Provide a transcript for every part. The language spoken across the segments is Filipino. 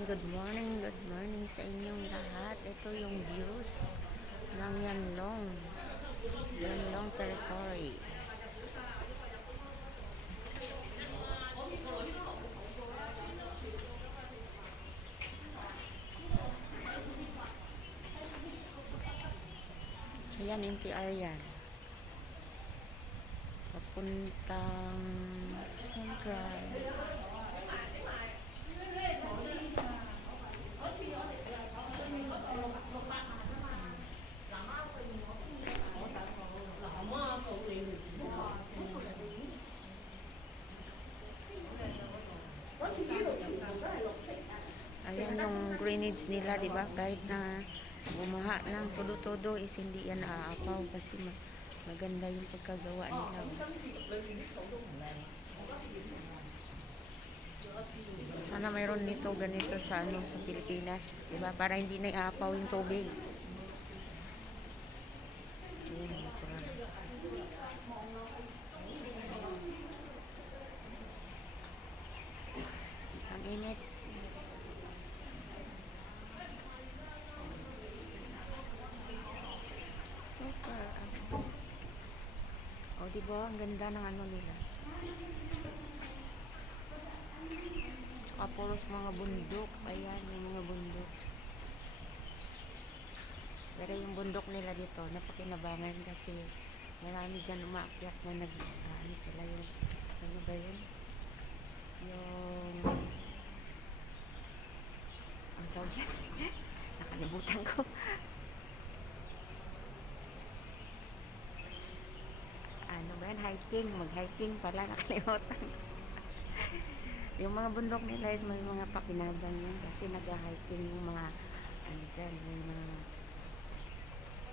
Good morning sa inyong lahat. Ito yung views ng Yanlong Territory. Ayan, NTR yan. Papuntang Central. Ayan yung drainage nila, di ba? Kahit na bumaha ng todo-todo is hindi yan naaapaw kasi maganda yung pagkagawa nila. Sana mayroon nito ganito sa sa Pilipinas, di ba? Para hindi na iaapaw yung tubig. Ayan, natural. Ang init. Super. O, diba? Ang ganda ng ano nila. Tsaka puros mga bundok. Ayan, yung mga bundok. Pero yung bundok nila dito, napakinabangan kasi marami dyan umaakyat na ano sila yung, ano ba yun? Yung, ang tawag yan? Nakalimutan ko. Ano ba yan? Hiking. Mag-hiking pala. Nakalimutan. Yung mga bundok nila is may mga pakinabang yan kasi nag-hiking yung mga ano dyan,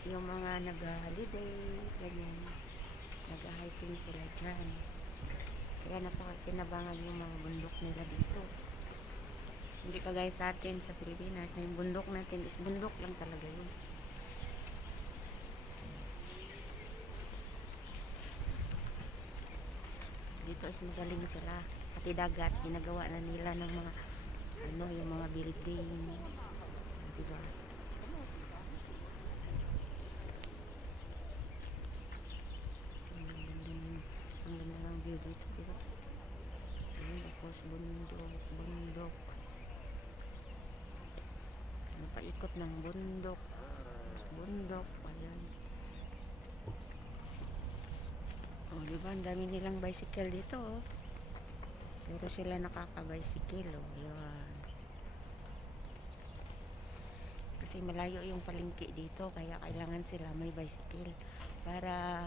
yung mga nag-holiday, ganyan. Nag-hiking sila dyan. Kaya napakakinabangan yung mga bundok nila dito. Hindi kagaya sa atin sa Pilipinas na yung bundok natin is bundok lang talaga yun. Dito is magaling sila. Pati dagat, ginagawa na nila ng mga ano, yung mga building. Diba? Ang ganda ng view dito, diba? Ayan, tapos bundok. Napaikot ng bundok. Tapos bundok, ayan. O, diba? Ang dami nilang bicycle dito, oh. Pero sila nakaka-bicycle, oh. Ayan. Kasi malayo yung palengke dito, kaya kailangan sila may bicycle para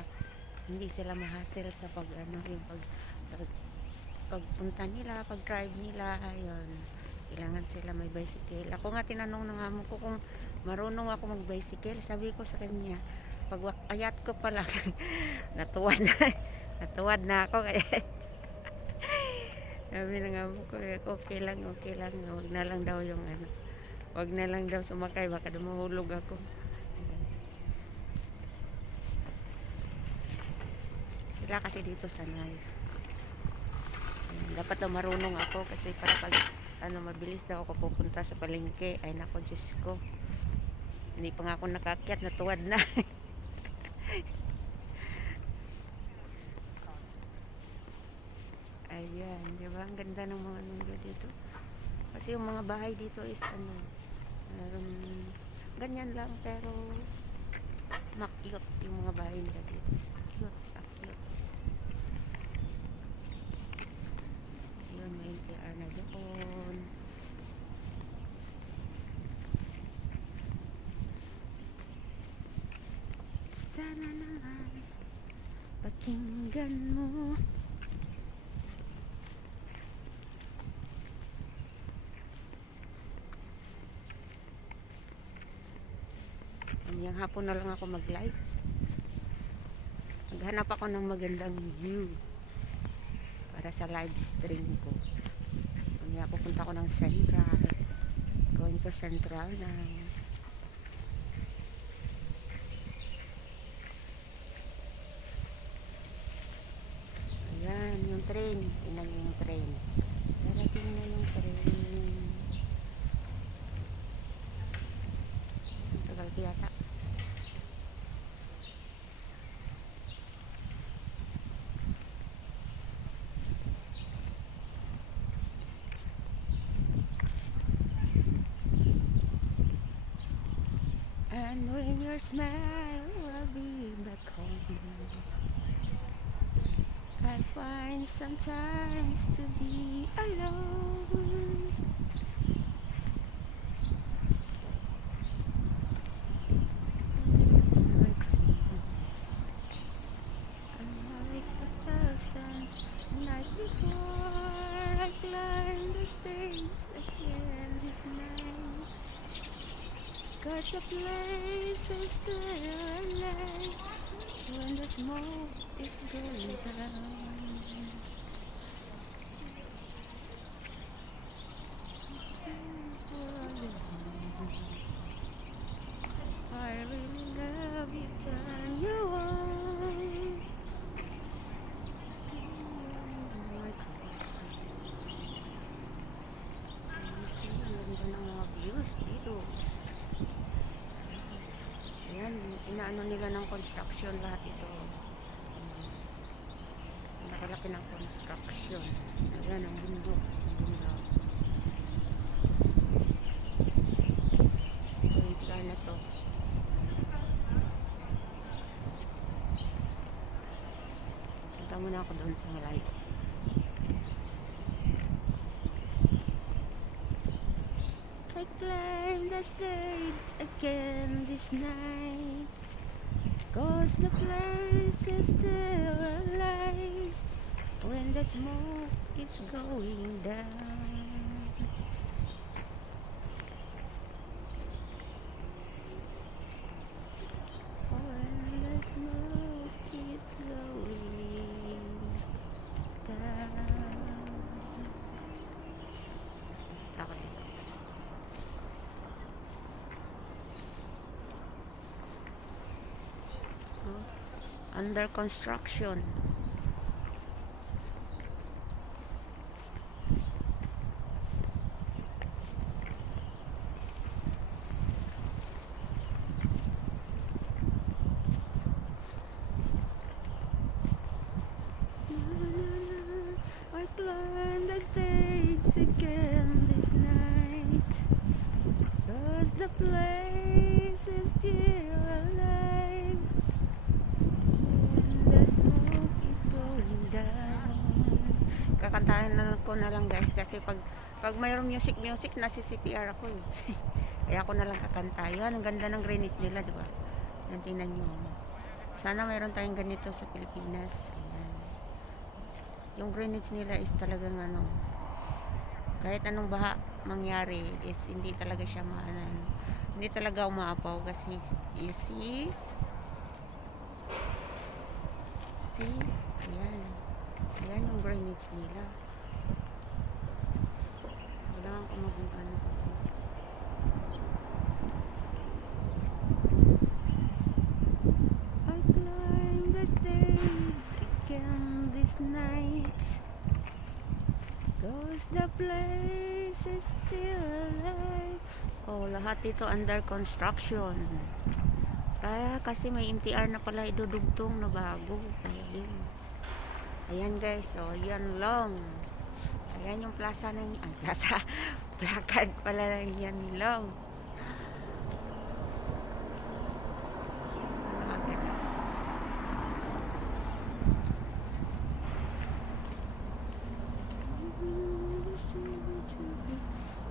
hindi sila ma-hassle sa pagpunta nila, pag-drive nila. Ayun, kailangan sila may bicycle. Ako nga tinanong ng amo ko kung marunong ako mag-bicycle. Sabi ko sa kanya, pag ayat ko pala natuwad na ako kaya sabi ng amo ko, okay lang, wag na lang daw yung ano, wag na lang daw sumakay, baka mahulog ako. Sila kasi dito sanay. Dapat daw marunong ako kasi para pag ano, mabilis daw ako pupunta sa palengke. Ay nako, Diyos ko, hindi pa nga ako nakakyat, natuwad na. Ayan, di ba? Ang ganda ng mga nunggo dito. Kasi yung mga bahay dito is ano, ganyan lang pero makyot yung mga bahay nila dito. Cute, cute. Yun, may NTR na doon. Sana naman pakinggan mo. Yung hapon na lang ako mag-live. Maghanap ako ng magandang view para sa live stream ko. Kaya pupunta ko ng Central. Going to Central na. Ayan, yung train. Tingnan yung train. Darating na yung train. And when your smile will be back home, I find sometimes to be alone. My dreams are like the thousands night before I climb the stairs again this night. 'Cause the place is still alive when the smoke is going down. I really love you, turn you on. My dreams. You see, ang ganda ng mga views dito. Ayan, inaano nila ng construction lahat ito. Nakalaki ng construction. Ayan, ang bundok. Ang bundok. Ito yung lugar na to. Punta muna ako doon sa malayo. I climb the stage again this night, 'cause the place is still alive when the smoke is going down. When the smoke is going down. Takot dito. Under construction. I climb the stage again this night, 'cause the place is still alive when the smoke is going down. Kakantahin ko na lang guys, kasi pag mayroong music nasi CPR ako eh. Kaya ako na lang kakanta. Yan, ang ganda ng greenies nila, di ba? Yan, tingnan nyo. Sana mayroon tayong ganito sa Pilipinas. Ayan. Yung greenies nila is talagang ano, kahit anong baha mangyari is hindi talaga siya hindi talaga umaapaw kasi you see, ayan yung drainage nila. Kailangan ko mag-ano kasi I climb the stage again this night, 'cause the place is still alive. Oh, lahat ito under construction. Kaya kasi may MTR na pala idudugtong na bago. Kaya yun. Ayan guys, so yan lang. Ayan yung plaza ng plaza. Placard pala ng yan lang.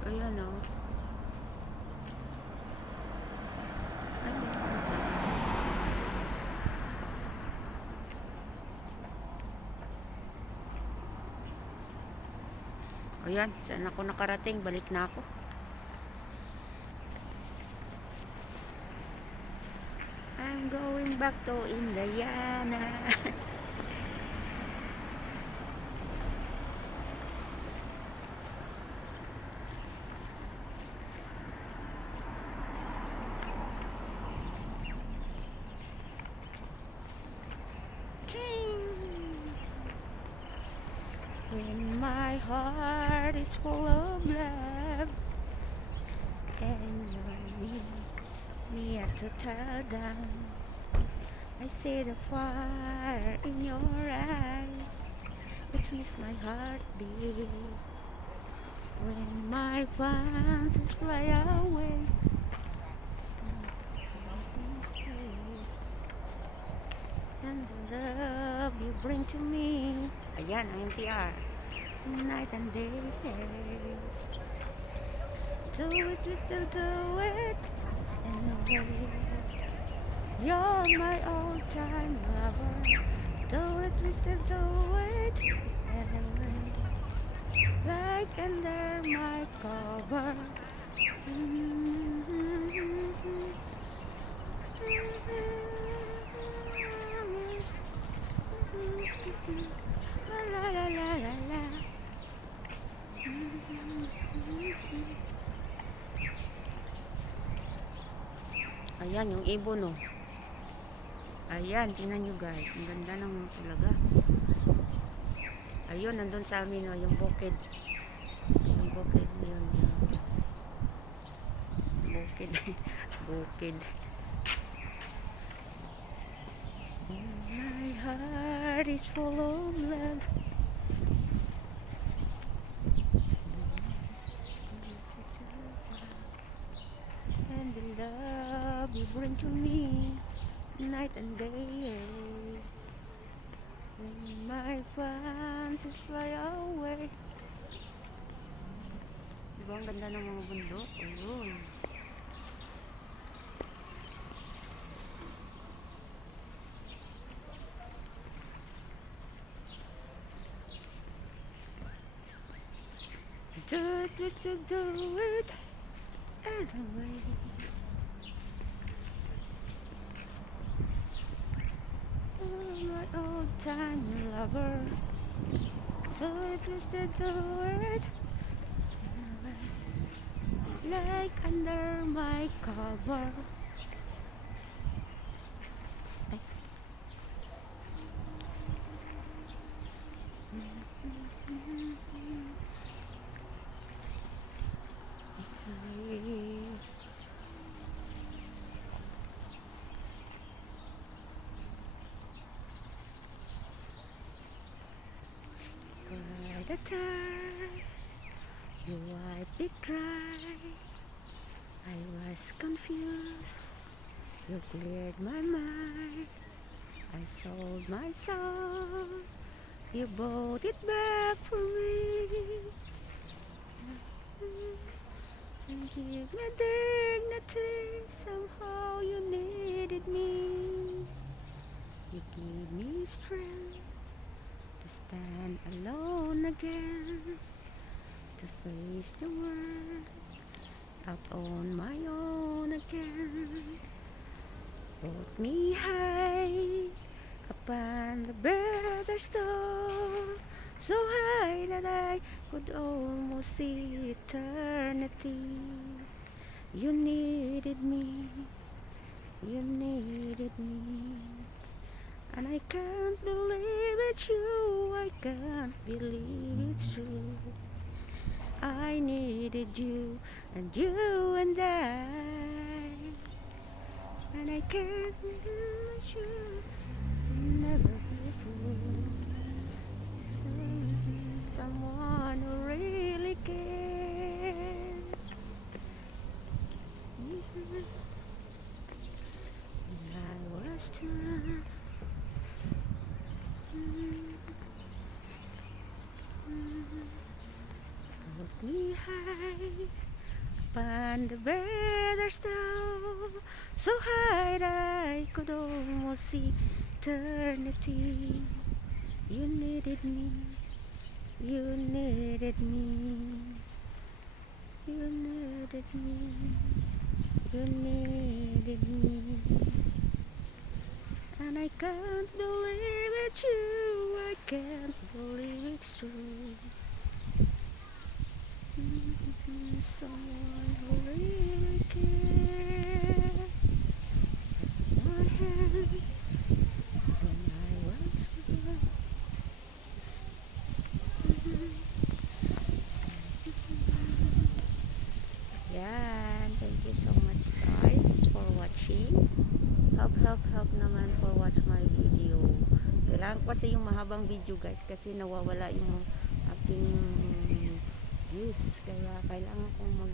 Ayan o. Ayan, saan ako nakarating? Balik na ako. I'm going back to Indiana. When my heart is full of love and you need to tell down, I see the fire in your eyes, which makes my heart beat. When my fancies fly away, bring to me. Ayan, ang NTR. Night and day. Do it, we still do it. Anyway, you're my all-time lover. Do it, we still do it. Anyway, like under my cover. La la la la la la. Ayan yung ibon, no. Ayan, tingnan nyo guys, ang ganda ng talaga. Ayun, nandun sa amin, no, yung bukid. Yung bukid yun, bukid. Bukid. My heart is full of love. And the love you bring to me night and day. When my fancies fly away. Diba ang ganda ng mga bundok? Ayun. Do it, we still do it anyway. Oh, my old-time lover. Do it, we still do it anyway. Like under my cover. Ay. By the time you wiped it dry, I was confused. You cleared my mind. I sold my soul. You bought it back for me. And give me dignity. Somehow you needed me. You gave me strength to stand alone again, to face the world out on my own again. Brought me high upon the pedestal, so high that I could almost see eternity. You needed me, you needed me, and I can't believe it's you, I can't believe it's true. I needed you, and you and I, and I can't let you never be fooled. Someone who really cared. When I was too put me high upon the pedestal, so high that I could almost see eternity. You needed me, you needed me, you needed me, you needed me, and I can't believe it's you, I can't believe it's true. Someone who really cared. My hands when I was with. Yan, thank you so much guys for watching. Help naman for watch my video. Kailangan ko kasi yung mahabang video guys, kasi nawawala yung aking views, kaya kailangan kong mag